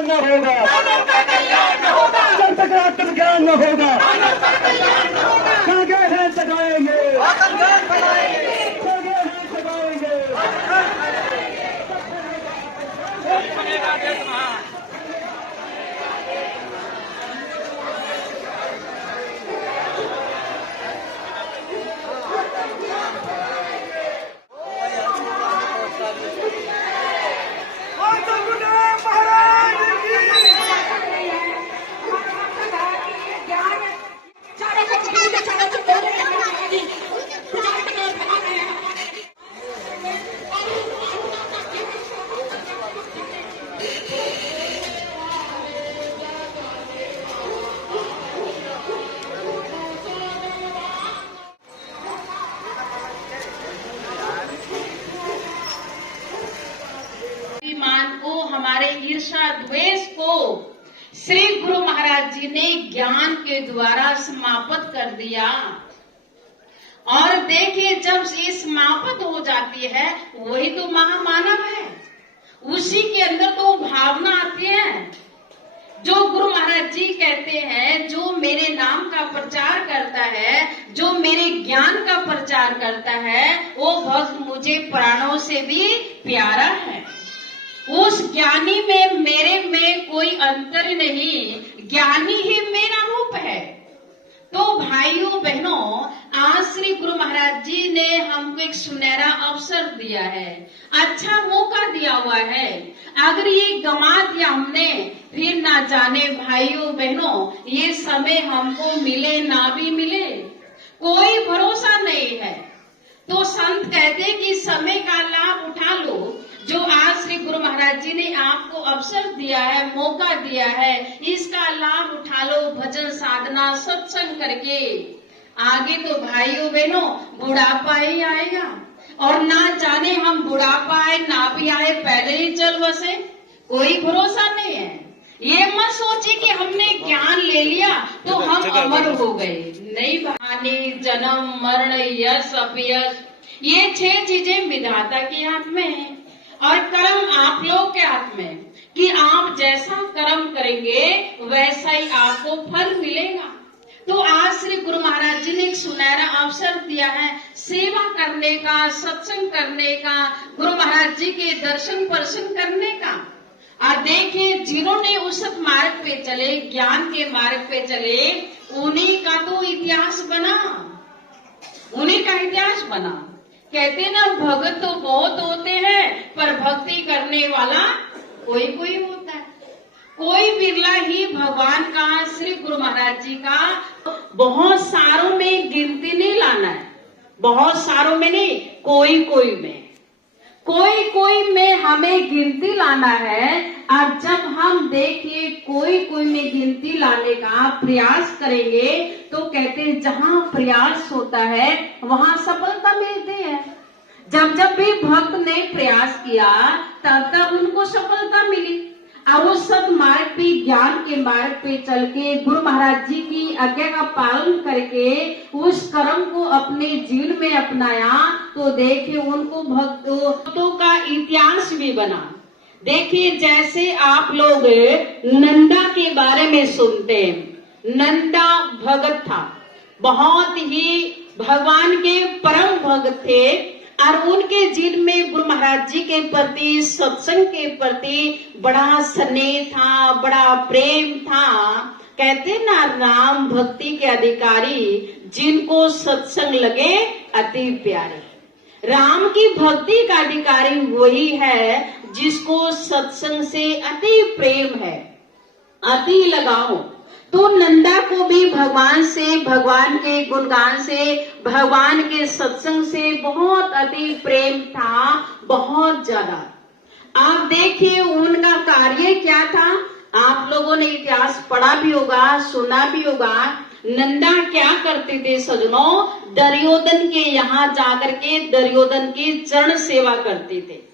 कल्याण न होगा, जब तक आत्मज्ञान न होगा, जागे हैं जगाएंगे, जागे हैं जगाएंगे। हमारे ईर्षा द्वेष को श्री गुरु महाराज जी ने ज्ञान के द्वारा समाप्त कर दिया। और देखिए, जब ये समाप्त हो जाती है, वही तो महामानव है, उसी के अंदर तो भावना आती है। जो गुरु महाराज जी कहते हैं, जो मेरे नाम का प्रचार करता है, जो मेरे ज्ञान का प्रचार करता है, वो भक्त मुझे प्राणों से भी प्यारा है। उस ज्ञानी में मेरे में कोई अंतर नहीं, ज्ञानी ही मेरा रूप है। तो भाइयों बहनों, आज श्री गुरु महाराज जी ने हमको एक सुनहरा अवसर दिया है, अच्छा मौका दिया हुआ है। अगर ये गंवा दिया हमने, फिर ना जाने भाइयों बहनों ये समय हमको मिले ना भी मिले, कोई भरोसा नहीं है। तो संत कहते कि समय का लाभ उठा लो। जो आज श्री गुरु महाराज जी ने आपको अवसर दिया है, मौका दिया है, इसका लाभ उठा लो। भजन साधना सत्संग करके आगे तो भाइयों बहनों बुढ़ापा ही आएगा, और ना जाने हम बुढ़ापा आए ना भी आए, पहले ही चल बसे, कोई भरोसा नहीं है। ये मत सोचे कि हमने ज्ञान ले लिया तो हम अमर हो गए, नहीं। बहाने जन्म मरण यश अपयश, ये 6 चीजें विधाता के हाथ में है, और कर्म आप लोग के हाथ में, कि आप जैसा कर्म करेंगे वैसा ही आपको फल मिलेगा। तो आज श्री गुरु महाराज जी ने एक सुनहरा अवसर दिया है सेवा करने का, सत्संग करने का, गुरु महाराज जी के दर्शन परसन करने का। और देखिए, जिन्होंने उस मार्ग पे चले, ज्ञान के मार्ग पे चले, उन्हीं का तो इतिहास बना, उन्हीं का इतिहास बना। कहते ना, भगत तो बहुत होते हैं पर भक्ति करने वाला कोई कोई होता है। कोई बिरला ही भगवान का, श्री गुरु महाराज जी का बहुत सारों में गिनती नहीं लाना है, बहुत सारों में नहीं, कोई कोई में, कोई कोई में हमें गिनती लाना है। और जब हम देखिए कोई कोई में गिनती लाने का प्रयास करेंगे, तो कहते हैं जहाँ प्रयास होता है वहाँ सफलता मिलती है। जब जब भी भक्त ने प्रयास किया तब तब उनको सफलता मिली। और उस सत मार्ग पे, ज्ञान के मार्ग पे चल के, गुरु महाराज जी की आज्ञा का पालन करके उस कर्म को अपने जीवन में अपनाया, तो देखिए उनको भक्तों का इतिहास भी बना। देखिए, जैसे आप लोग नंदा के बारे में सुनते हैं, नंदा भगत था, बहुत ही भगवान के परम भक्त थे, और उनके जीवन में गुरु महाराज जी के प्रति, सत्संग के प्रति बड़ा स्नेह था, बड़ा प्रेम था। कहते ना, राम भक्ति के अधिकारी जिनको सत्संग लगे अति प्यारे। राम की भक्ति का अधिकारी वही है जिसको सत्संग से अति प्रेम है, अति लगाव। तो नंदा को भी भगवान से, भगवान के गुणगान से, भगवान के सत्संग से बहुत अति प्रेम था, बहुत ज्यादा। आप देखिए उनका कार्य क्या था, आप लोगों ने इतिहास पढ़ा भी होगा, सुना भी होगा। नंदा क्या करते थे सजनों, दुर्योधन के यहाँ जाकर के दुर्योधन की चरण सेवा करते थे।